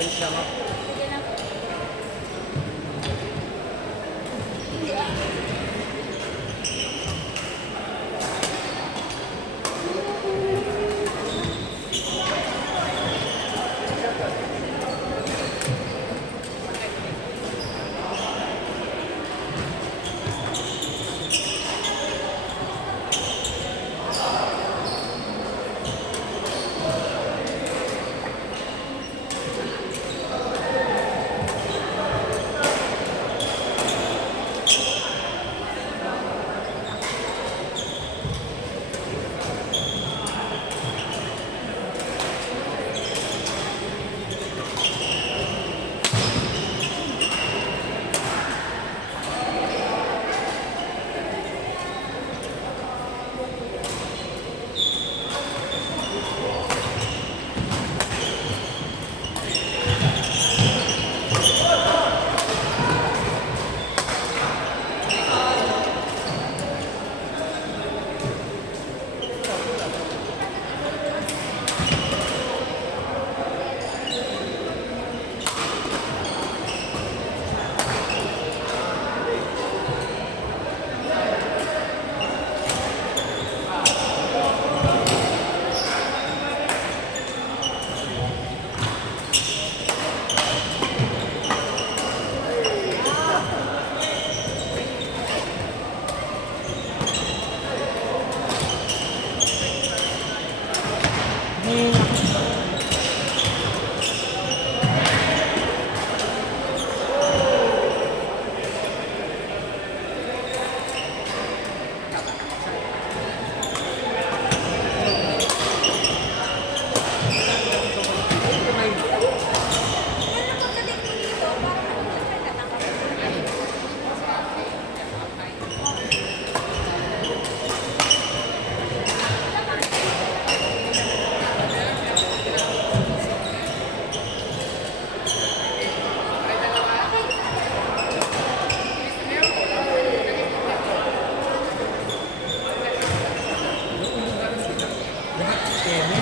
papalit lang ako. Sige lang.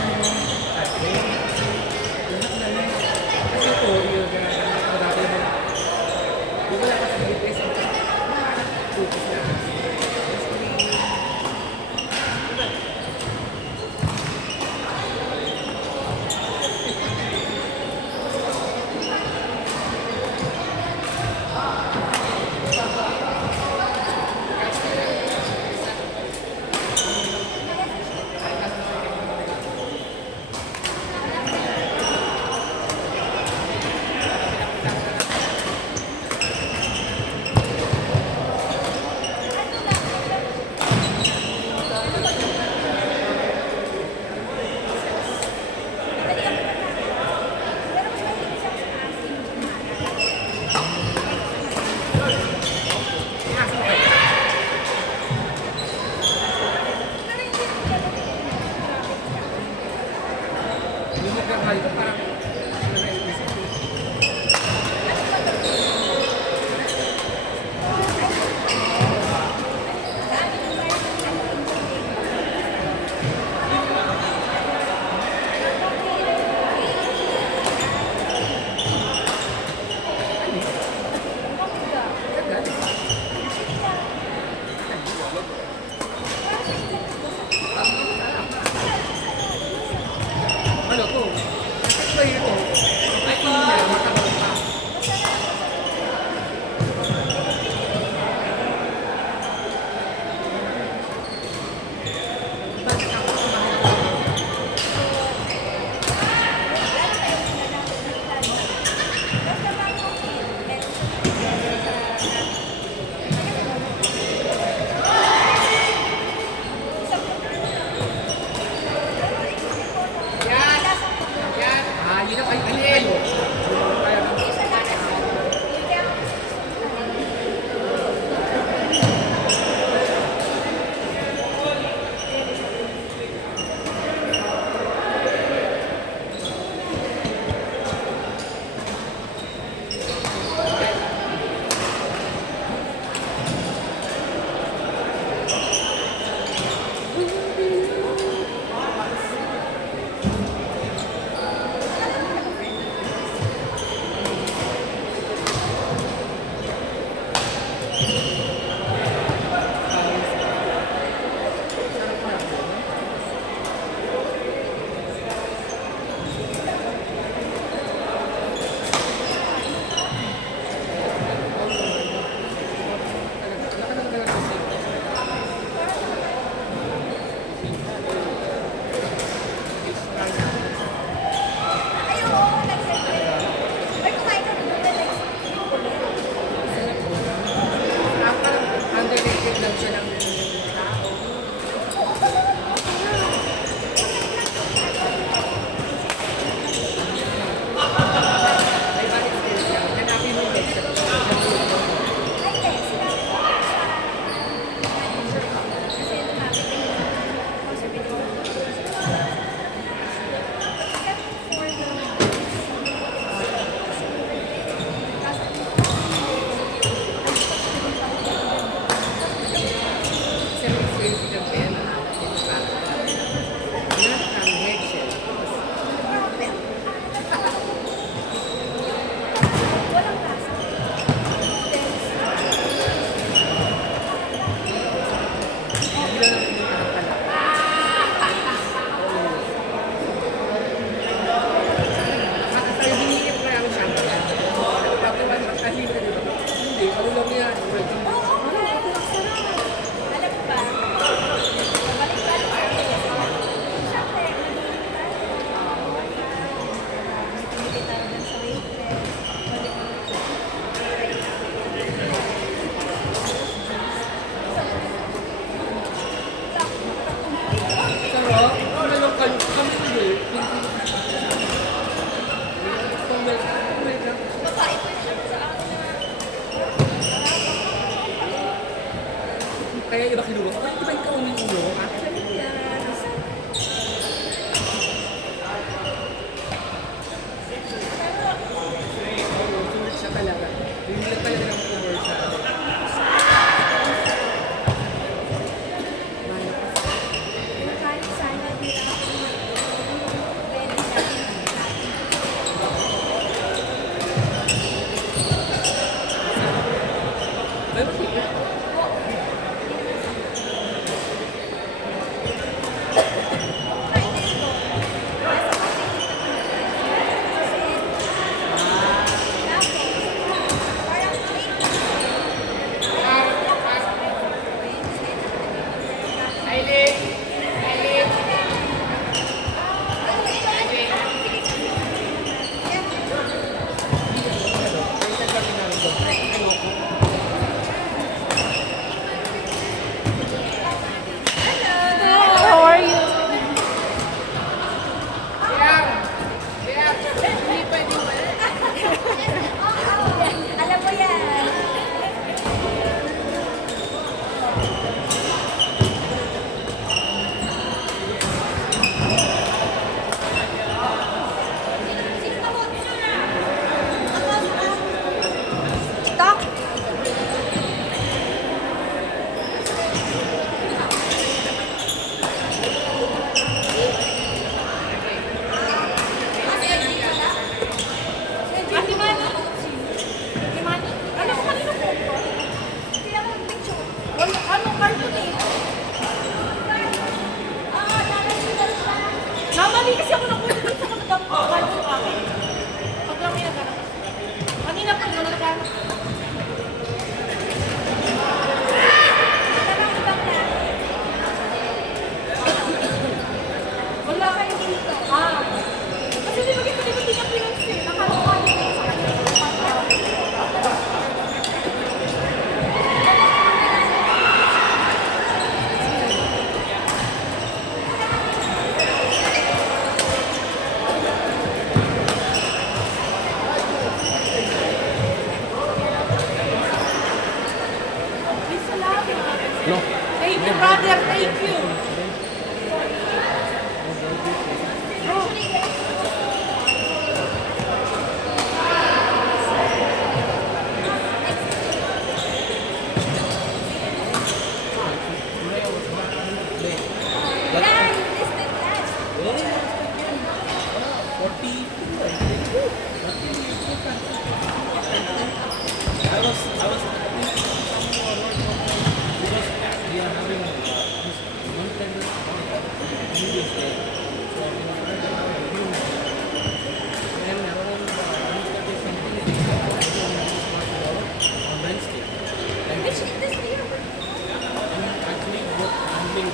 Ano to? bitaw dun sa waitress. Balik mo. Sarap. Meron kayo. Kami hindi. Babae pa siya sa akin. Kaya iba kinuha ko. Iba ikaw ang ulo. Actually, yan. Sulit siya talaga. Hindi lang talaga ng flower siya. Kahit sana dito ako pwede natin Ay, bakit? How are you? Alam mo yan. Stop. Ate Manny? Ate Manny? Ano kanino po? Hindi ako picture. Wala, ano cartoon eh? Namali kasi ako nakulit sa kanilang cartoon akin. Pag lang may naghanap. Kanina pa yun, naghanap. Wala kayo dito. Ah. Kasi di ba kita di ba di ka pinansin? Nakalawa niya sa kanya. Ay, salamat. No. Thank you, brother. Thank you. Yan, listed last. 40. I was thinking because we are having this one tender movies there. So I'm going to have a review now. And around Wednesday something is on Wednesday. And Which industry are we? I'm actually handling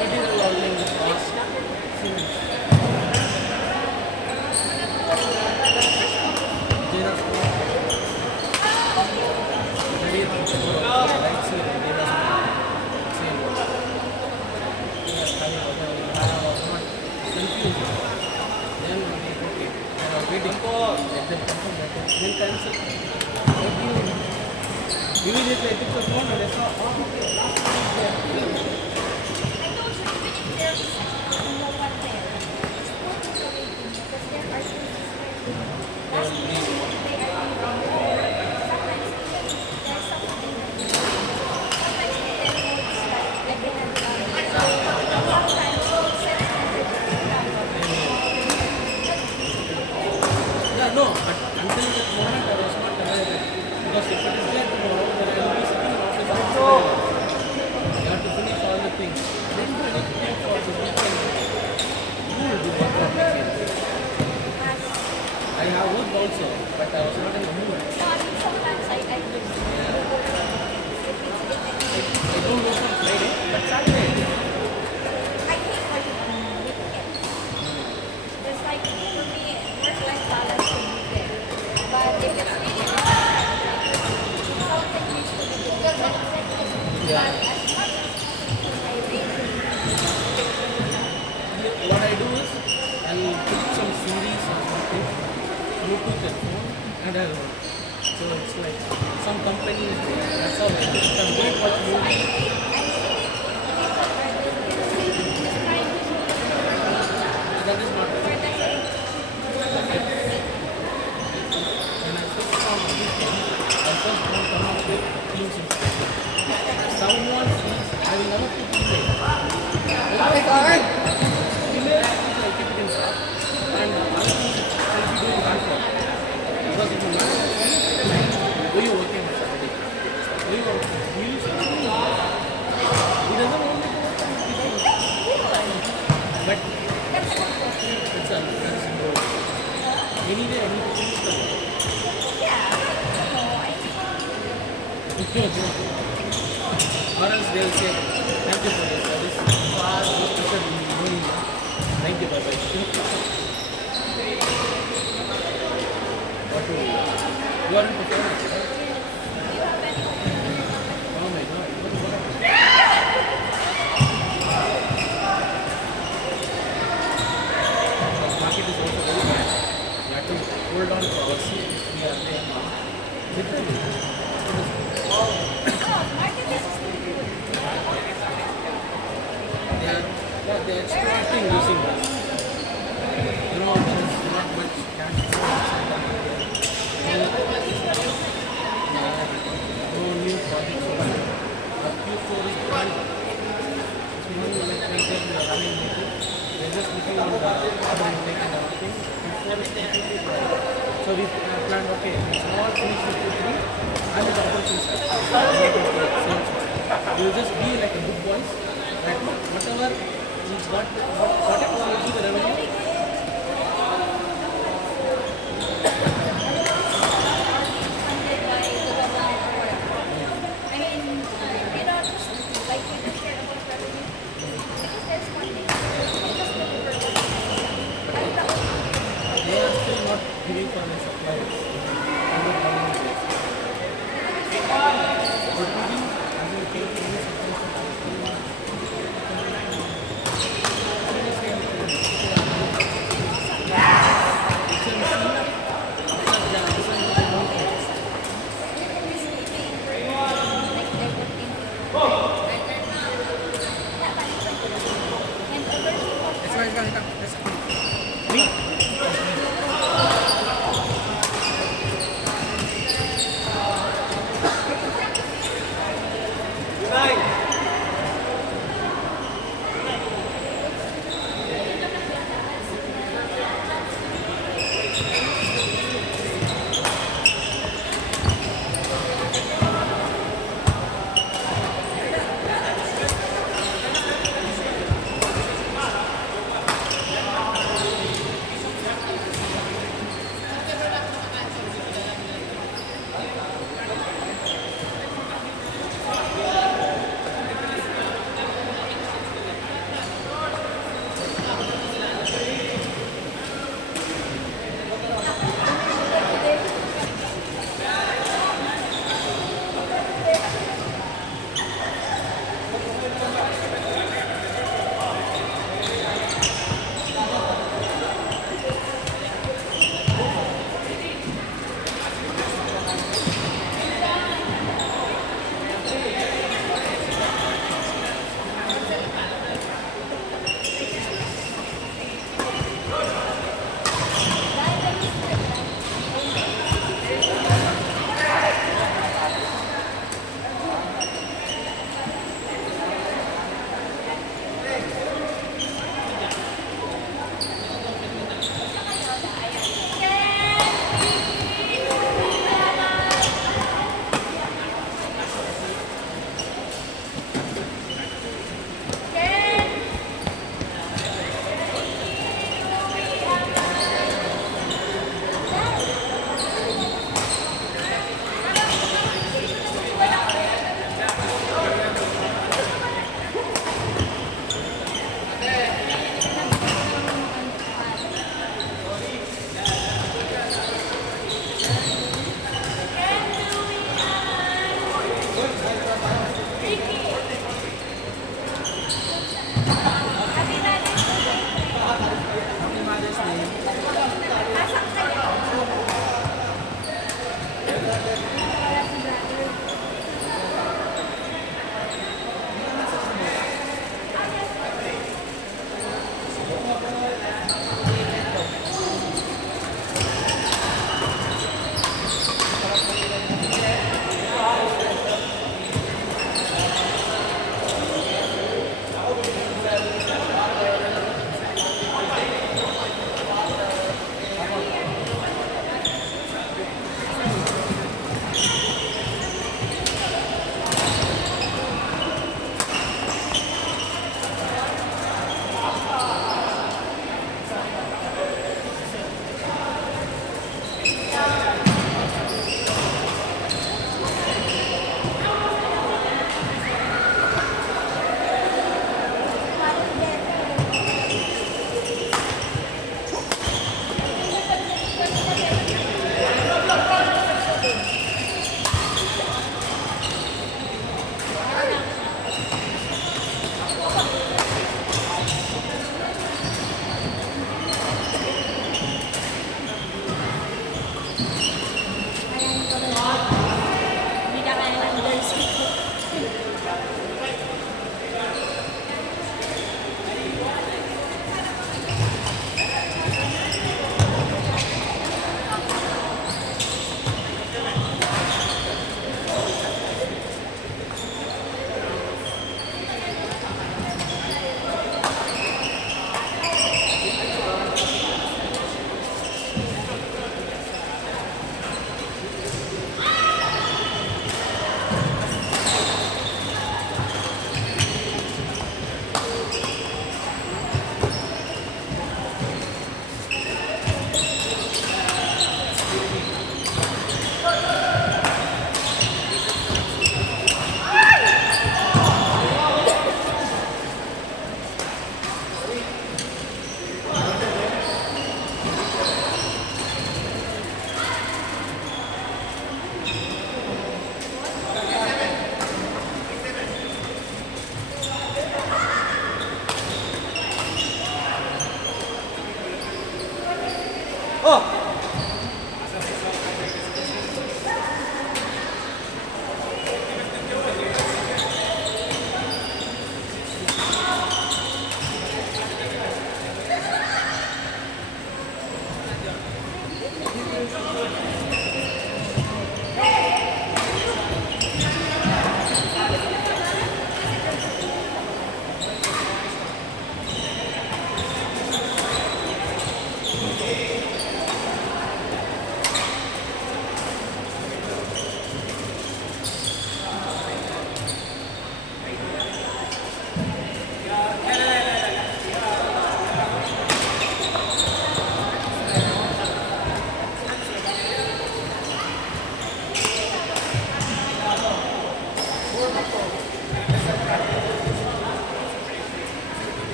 it is learning the past. Immediately I took the phone and I saw, oh, okay. I told you, even if there's no one there, it's worth the waiting because there are cases where last minute they are leaving. Sometimes even if there's someone in the room, sometimes they tell you it's like evident. Sometimes it's sensitive. Yeah, no, but until that moment I was not aware of it. Because if it is there tomorrow, then I will be sitting in office. You have to finish all the and so it's like some companies, that's all. If I'm going to watch So I movies, think just trying to show that is not. for the sake. When I first saw movies, I first want to come up with themes and stuff. Someone sees, I will never put email. Email is like keep it in stuff. And other things I'll be doing that for. Because if you learn where you're working on Saturday, where you are, he doesn't want to work on people. But it's a that's more. Anyway, I need to finish the Yeah. No, I think or else they'll say, thank you for your service. This special morning. Thank you, bye bye. What to you are in performance, right? you have any Oh my god. What happened? The market is also very bad. We have to hold on to our seat if we are there. Literally. market is still good. They are expecting using us. You know, there is not much cash flow inside the market. No new projects open. The Q4 is planned. It's more like maintain the running meeting. They're just looking on the order intake and everything. Q4 is completely planned. So we planned, okay, it's all finished with Q3 and the operations sales. We will just be like a good voice that whatever we got, whatever we do the revenue,